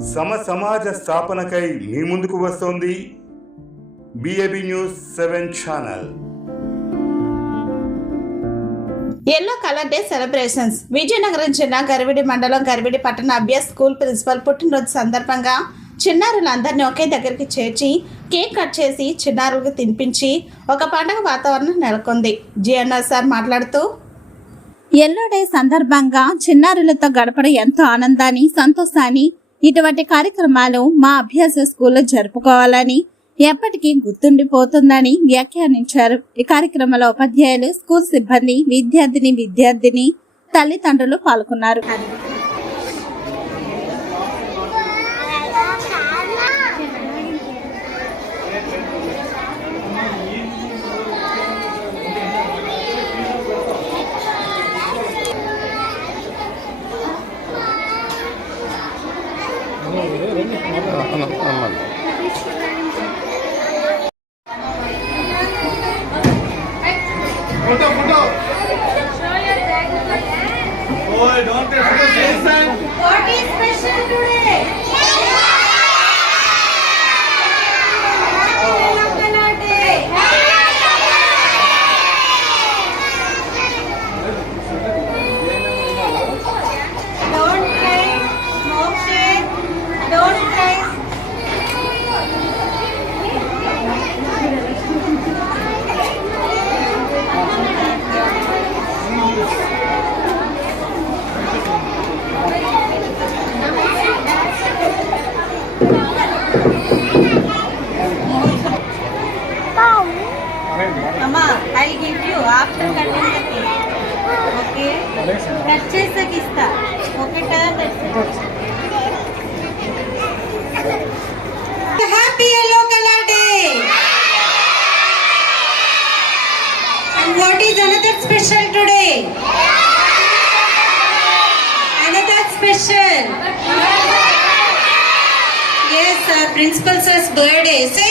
సమాజ స్థాపనకై మీ ముందుకు వస్తోంది BAB news 7 channel. Yellow colour day celebrations. Vizianagaram జిల్లా గరివిడి మండలం గరివిడి పట్టణ అభ్యాస్ స్కూల్ ప్రిన్సిపల్ పుట్టినరోజు సందర్భంగా చిన్నారులందరినీ ఒకే దగ్గరికి చేర్చి కేక్ కట్ చేసి చిన్నారులకు తినిపించి ఒక పండుగ వాతావరణం నెలకొంది. GNR సార్ మాట్లాడుతూ, ఎల్లో డే సందర్భంగా చిన్నారులతో గడపడం ఎంతో ఆనందాన్ని, సంతోషాన్ని, ఇటువంటి కార్యక్రమాలు మా అభ్యాస స్కూల్లో జరుపుకోవాలని, ఎప్పటికీ గుర్తుండిపోతుందని వ్యాఖ్యానించారు. ఈ కార్యక్రమంలో ఉపాధ్యాయులు, స్కూల్ సిబ్బంది, విద్యార్థిని తల్లిదండ్రులు పాల్గొన్నారు. Photo. Show your tag. Oh, don't take photo. This time. What is special today? Don't cry, smoke shake, don't cry. Mama, I'll give you after cutting the cake. Okay? Cut చేసాక ఇస్తా. Okay, Happy Yellow Color Day. And what is another special today? Another special. Yes, our principal sir's birthday. Say